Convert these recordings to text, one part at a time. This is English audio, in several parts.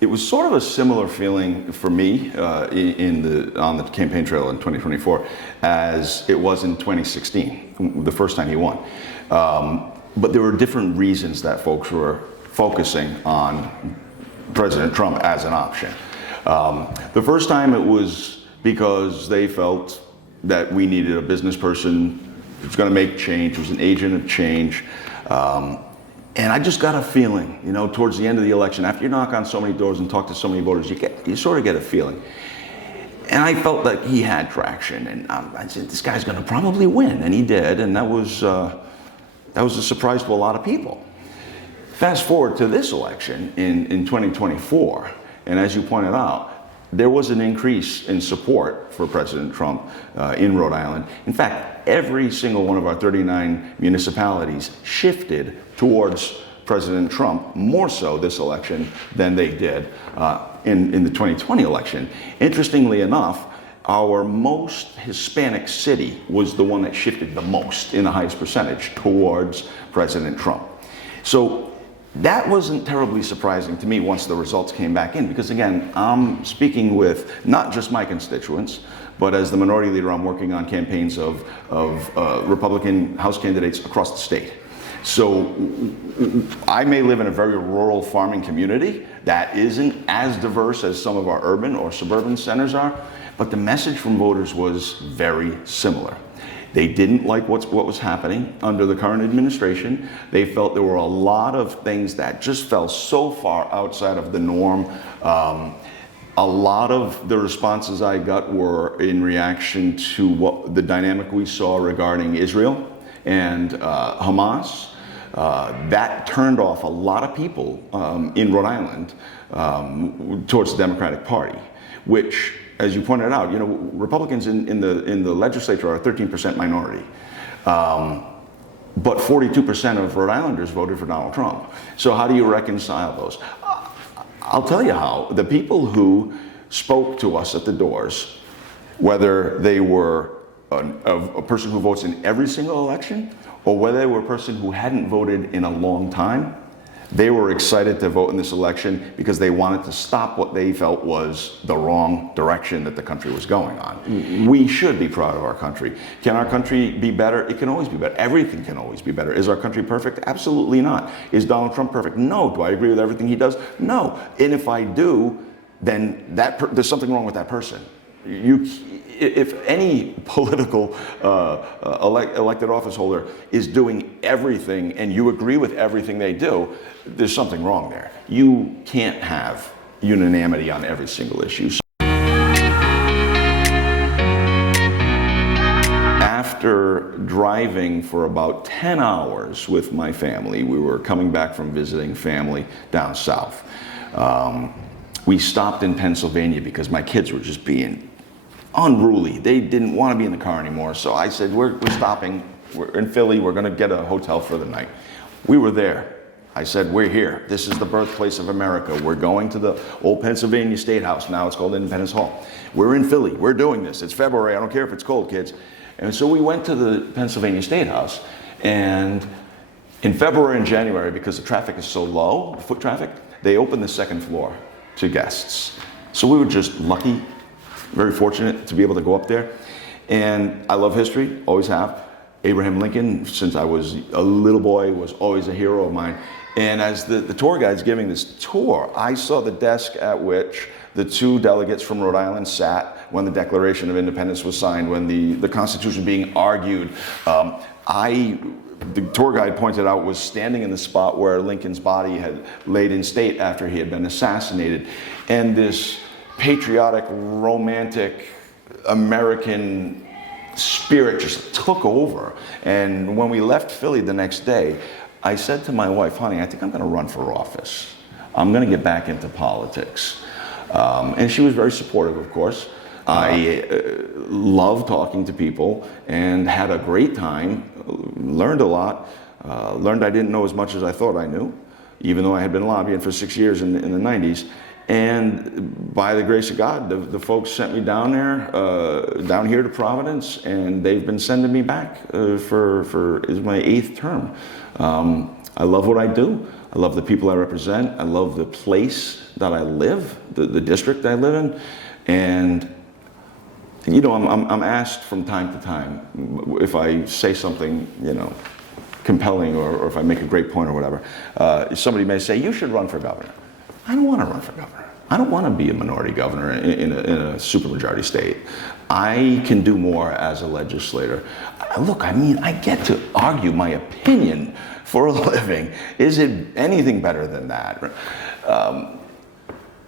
it was sort of a similar feeling for me on the campaign trail in 2024 as it was in 2016, the first time he won. But there were different reasons that folks were focusing on President Trump as an option. The first time it was because they felt that we needed a business person who's going to make change, who's an agent of change. And I just got a feeling, towards the end of the election, after you knock on so many doors and talk to so many voters, you sort of get a feeling. And I felt like he had traction, and I said, this guy's going to probably win, and he did, and that was a surprise to a lot of people. Fast forward to this election in 2024, and as you pointed out, there was an increase in support for President Trump in Rhode Island. In fact, every single one of our 39 municipalities shifted towards President Trump, more so this election than they did in the 2020 election. Interestingly enough, our most Hispanic city was the one that shifted the most in the highest percentage towards President Trump. So that wasn't terribly surprising to me once the results came back in, because again, I'm speaking with not just my constituents, but as the minority leader, I'm working on campaigns of Republican House candidates across the state. So I may live in a very rural farming community that isn't as diverse as some of our urban or suburban centers are, but the message from voters was very similar. They didn't like what was happening under the current administration. They felt there were a lot of things that just fell so far outside of the norm. A lot of the responses I got were in reaction to what the dynamic we saw regarding Israel and Hamas. That turned off a lot of people in Rhode Island towards the Democratic Party, which, as you pointed out, Republicans in the legislature are a 13% minority. But 42% of Rhode Islanders voted for Donald Trump. So how do you reconcile those? I'll tell you how. The people who spoke to us at the doors, whether they were a person who votes in every single election, or whether they were a person who hadn't voted in a long time, they were excited to vote in this election because they wanted to stop what they felt was the wrong direction that the country was going on. We should be proud of our country. Can our country be better? It can always be better. Everything can always be better. Is our country perfect? Absolutely not. Is Donald Trump perfect? No. Do I agree with everything he does? No. And if I do, then there's something wrong with that person. If any political elected office holder is doing everything and you agree with everything they do, there's something wrong there. You can't have unanimity on every single issue. After driving for about 10 hours with my family, we were coming back from visiting family down south. We stopped in Pennsylvania because my kids were just being unruly. They didn't want to be in the car anymore. So I said, we're stopping. We're in Philly. We're going to get a hotel for the night. We were there. I said, we're here. This is the birthplace of America. We're going to the old Pennsylvania State House. Now it's called Independence Hall. We're in Philly. We're doing this. It's February. I don't care if it's cold, kids. And so we went to the Pennsylvania State House. And in February and January, because the traffic is so low, foot traffic, they opened the second floor to guests. So we were just lucky, very fortunate to be able to go up there. And I love history, always have. Abraham Lincoln, since I was a little boy, was always a hero of mine. And as the tour guide's giving this tour, I saw the desk at which the two delegates from Rhode Island sat when the Declaration of Independence was signed, when the Constitution being argued. The tour guide pointed out was standing in the spot where Lincoln's body had laid in state after he had been assassinated. And this patriotic, romantic, American spirit just took over. And when we left Philly the next day, I said to my wife, honey, I think I'm going to run for office. I'm going to get back into politics. And she was very supportive, of course. I love talking to people and had a great time, learned a lot, learned I didn't know as much as I thought I knew, even though I had been lobbying for 6 years in the 90s. And by the grace of God, the folks sent me down there, down here to Providence, and they've been sending me back for is my 8th term. I love what I do. I love the people I represent. I love the place that I live, the district I live in. And, you know, I'm asked from time to time if I say something, you know, compelling or if I make a great point or whatever. Somebody may say, you should run for governor. I don't want to run for governor. I don't want to be a minority governor in a supermajority state. I can do more as a legislator. Look, I mean, I get to argue my opinion for a living. Is it anything better than that?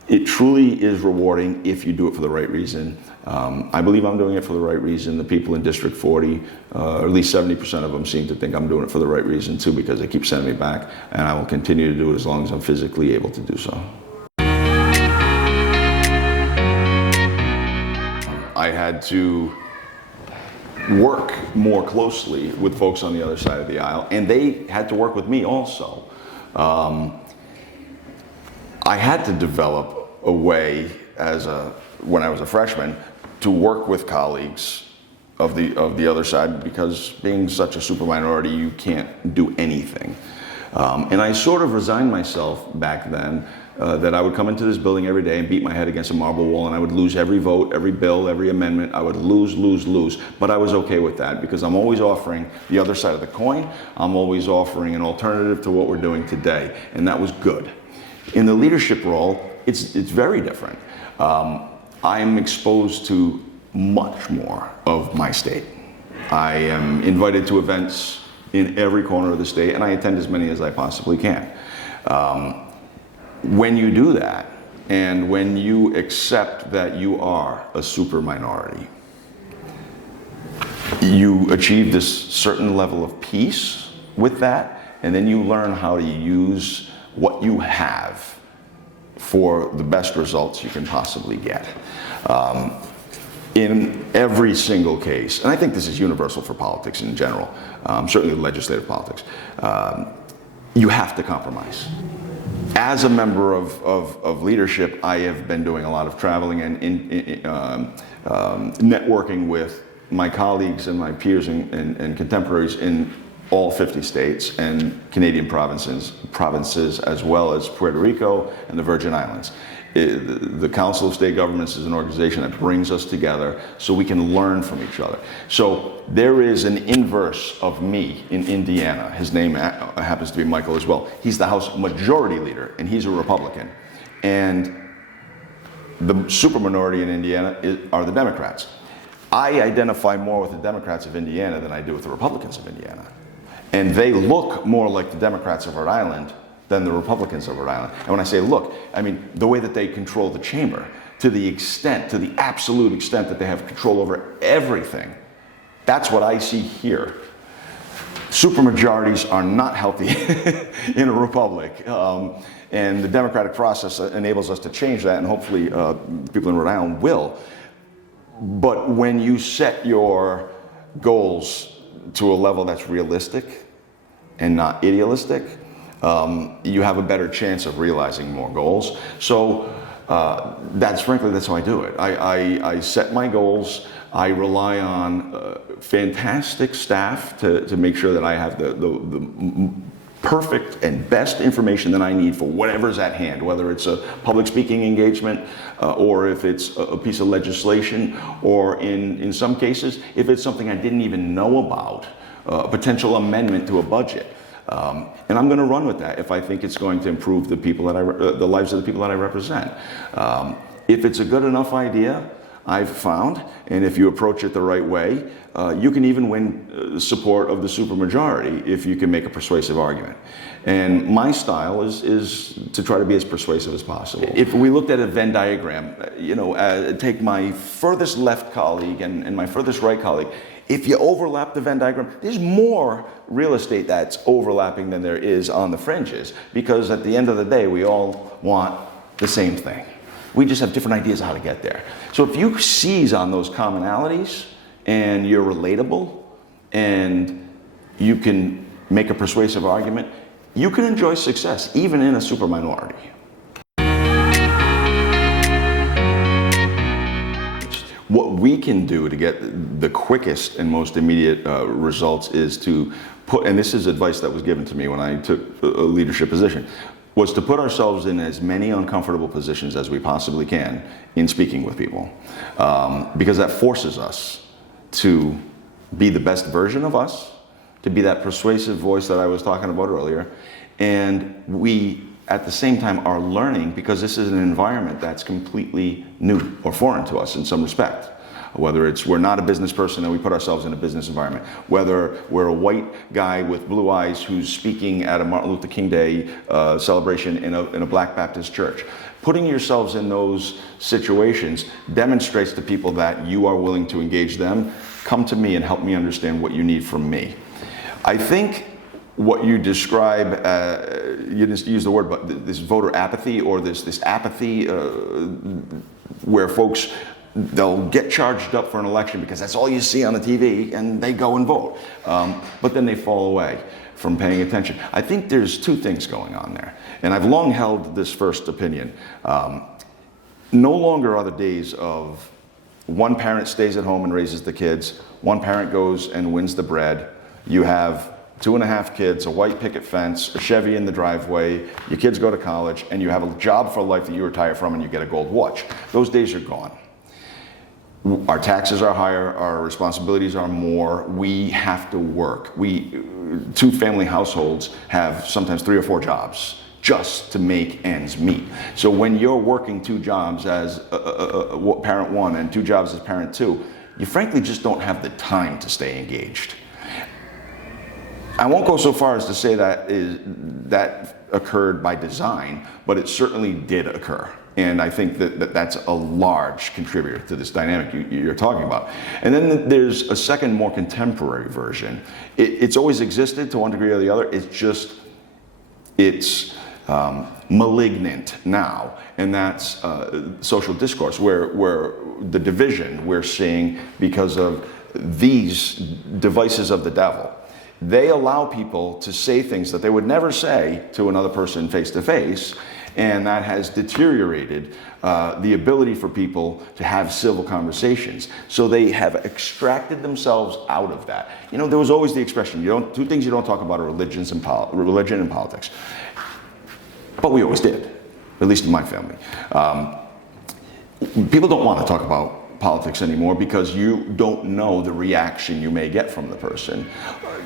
It truly is rewarding if you do it for the right reason. I believe I'm doing it for the right reason. The people in District 40, at least 70% of them seem to think I'm doing it for the right reason too, because they keep sending me back, and I will continue to do it as long as I'm physically able to do so. I had to work more closely with folks on the other side of the aisle, and they had to work with me also. I had to develop a way when I was a freshman to work with colleagues of the other side, because being such a super minority, you can't do anything. And I sort of resigned myself back then that I would come into this building every day and beat my head against a marble wall, and I would lose every vote, every bill, every amendment. I would lose. But I was okay with that, because I'm always offering the other side of the coin. I'm always offering an alternative to what we're doing today, and that was good. In the leadership role, it's very different. I'm exposed to much more of my state. I am invited to events in every corner of the state, and I attend as many as I possibly can. When you do that, and when you accept that you are a super minority, you achieve this certain level of peace with that, and then you learn how to use what you have for the best results you can possibly get. In every single case, and I think this is universal for politics in general, certainly legislative politics, you have to compromise. As a member of leadership, I have been doing a lot of traveling and networking with my colleagues and my peers and contemporaries in all 50 states and Canadian provinces, as well as Puerto Rico and the Virgin Islands. The Council of State Governments is an organization that brings us together so we can learn from each other. So there is an inverse of me in Indiana. His name happens to be Michael as well. He's the House Majority Leader, and he's a Republican. And the superminority in Indiana are the Democrats. I identify more with the Democrats of Indiana than I do with the Republicans of Indiana. And they look more like the Democrats of Rhode Island than the Republicans of Rhode Island. And when I say look, I mean the way that they control the chamber, to the absolute extent that they have control over everything. That's what I see here. Supermajorities are not healthy in a republic. And the democratic process enables us to change that, and hopefully people in Rhode Island will. But when you set your goals to a level that's realistic and not idealistic, you have a better chance of realizing more goals. So that's how I do it. I set my goals. I rely on fantastic staff to make sure that I have the perfect and best information that I need for whatever's at hand, whether it's a public speaking engagement or if it's a piece of legislation, or in some cases, if it's something I didn't even know about, a potential amendment to a budget. And I'm going to run with that if I think it's going to improve the people that the lives of the people that I represent. If it's a good enough idea, I've found, and if you approach it the right way, you can even win the support of the supermajority if you can make a persuasive argument. And my style is to try to be as persuasive as possible. If we looked at a Venn diagram, take my furthest left colleague and my furthest right colleague, if you overlap the Venn diagram, there's more real estate that's overlapping than there is on the fringes, because at the end of the day, we all want the same thing. We just have different ideas how to get there. So if you seize on those commonalities and you're relatable and you can make a persuasive argument, you can enjoy success even in a super minority. What we can do to get the quickest and most immediate results is to put, and this is advice that was given to me when I took a leadership position, was to put ourselves in as many uncomfortable positions as we possibly can in speaking with people. Because that forces us to be the best version of us, to be that persuasive voice that I was talking about earlier. And we, at the same time, are learning, because this is an environment that's completely new or foreign to us in some respect. Whether it's we're not a business person and we put ourselves in a business environment, whether we're a white guy with blue eyes who's speaking at a Martin Luther King Day celebration in a Black Baptist church. Putting yourselves in those situations demonstrates to people that you are willing to engage them. Come to me and help me understand what you need from me. I think what you describe, you didn't use the word, but this voter apathy, or this apathy where folks, they'll get charged up for an election because that's all you see on the TV, and they go and vote. But then they fall away from paying attention. I think there's two things going on there. And I've long held this first opinion. No longer are the days of one parent stays at home and raises the kids, one parent goes and wins the bread. You have 2.5 kids, a white picket fence, a Chevy in the driveway, your kids go to college, and you have a job for life that you retire from and you get a gold watch. Those days are gone. Our taxes are higher, our responsibilities are more, we have to work. Two-family households have sometimes 3 or 4 jobs just to make ends meet. So when you're working 2 jobs as parent 1 and 2 jobs as parent 2, you frankly just don't have the time to stay engaged. I won't go so far as to say that occurred by design, but it certainly did occur. And I think that's a large contributor to this dynamic you're talking about. And then there's a second, more contemporary version. It's always existed to one degree or the other. It's malignant now, and that's social discourse, where the division we're seeing because of these devices of the devil. They allow people to say things that they would never say to another person face to face, and that has deteriorated the ability for people to have civil conversations. So they have extracted themselves out of that. You know, there was always the expression, two things you don't talk about are religion and politics. But we always did, at least in my family. People don't want to talk about politics anymore because you don't know the reaction you may get from the person.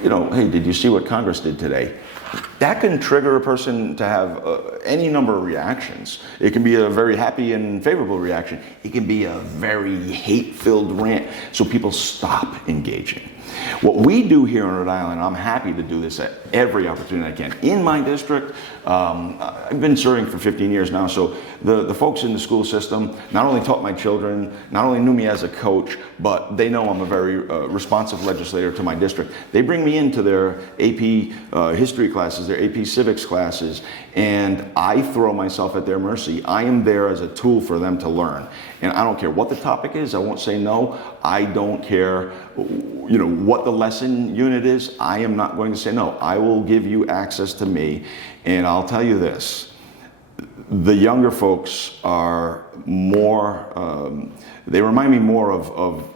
You know, hey, did you see what Congress did today? That can trigger a person to have any number of reactions. It can be a very happy and favorable reaction. It can be a very hate-filled rant. So people stop engaging. What we do here in Rhode Island, I'm happy to do this at every opportunity I can. In my district, I've been serving for 15 years now, so the folks in the school system not only taught my children, not only knew me as a coach, but they know I'm a very responsive legislator to my district. They bring me into their AP history classes, their AP civics classes, and I throw myself at their mercy. I am there as a tool for them to learn. And I don't care what the topic is, I won't say no. I don't care, you know, what the lesson unit is. I am not going to say no. I will give you access to me, and I'll tell you this. The younger folks are more, they remind me more of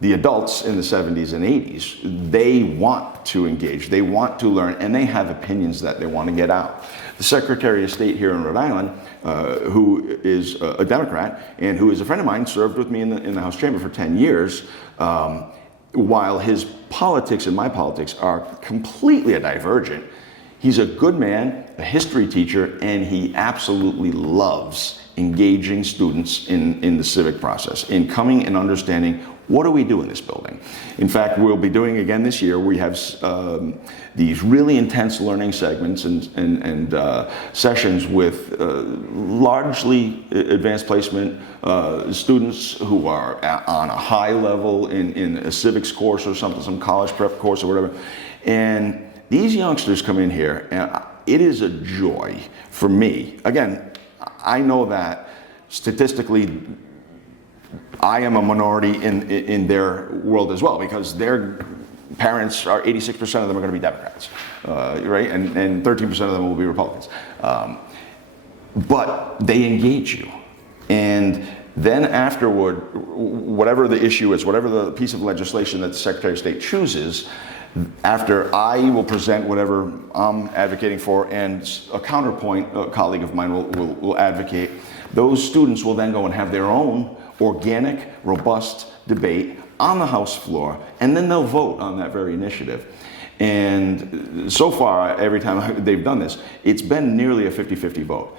the adults in the 70s and 80s. They want to engage, they want to learn, and they have opinions that they want to get out. The Secretary of State here in Rhode Island, who is a Democrat and who is a friend of mine, served with me in the House chamber for 10 years, while his politics and my politics are completely divergent. He's a good man, a history teacher, and he absolutely loves engaging students in the civic process, in coming and understanding what do we do in this building. In fact, we'll be doing again this year, we have these really intense learning segments and sessions with largely advanced placement students who are on a high level in a civics course or something, some college prep course or whatever. And these youngsters come in here, and it is a joy for me. Again, I know that statistically, I am a minority in their world as well, because their parents are 86% of them are going to be Democrats, right? And 13% of them will be Republicans. But they engage you, and Then afterward, whatever the issue is, whatever the piece of legislation that the Secretary of State chooses, after I will present whatever I'm advocating for, and a counterpoint, a colleague of mine will advocate, those students will then go and have their own organic, robust debate on the House floor, and then they'll vote on that very initiative. And so far, every time they've done this, it's been nearly a 50-50 vote.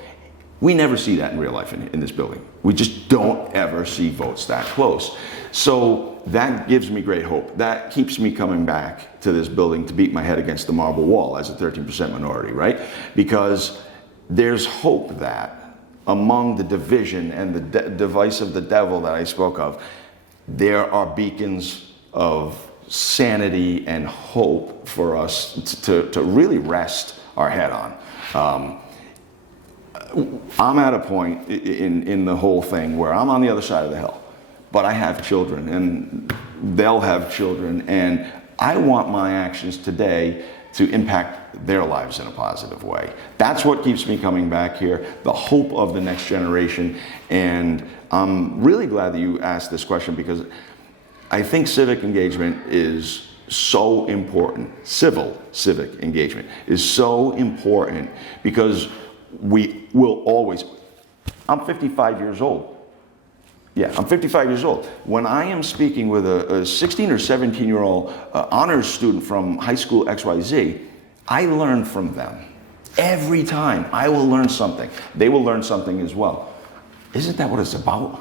We never see that in real life in this building. We just don't ever see votes that close. So that gives me great hope. That keeps me coming back to this building to beat my head against the marble wall as a 13% minority, right? Because there's hope that among the division and the device of the devil that I spoke of, there are beacons of sanity and hope for us to really rest our head on. I'm at a point in the whole thing where I'm on the other side of the hill, but I have children and they'll have children, and I want my actions today to impact their lives in a positive way. That's what keeps me coming back here, the hope of the next generation. And I'm really glad that you asked this question, because I think civic engagement is so important. Civic engagement is so important, because we will always, I'm 55 years old. Yeah, I'm 55 years old. When I am speaking with a 16 or 17-year-old honors student from high school XYZ, I learn from them. Every time I will learn something. They will learn something as well. Isn't that what it's about?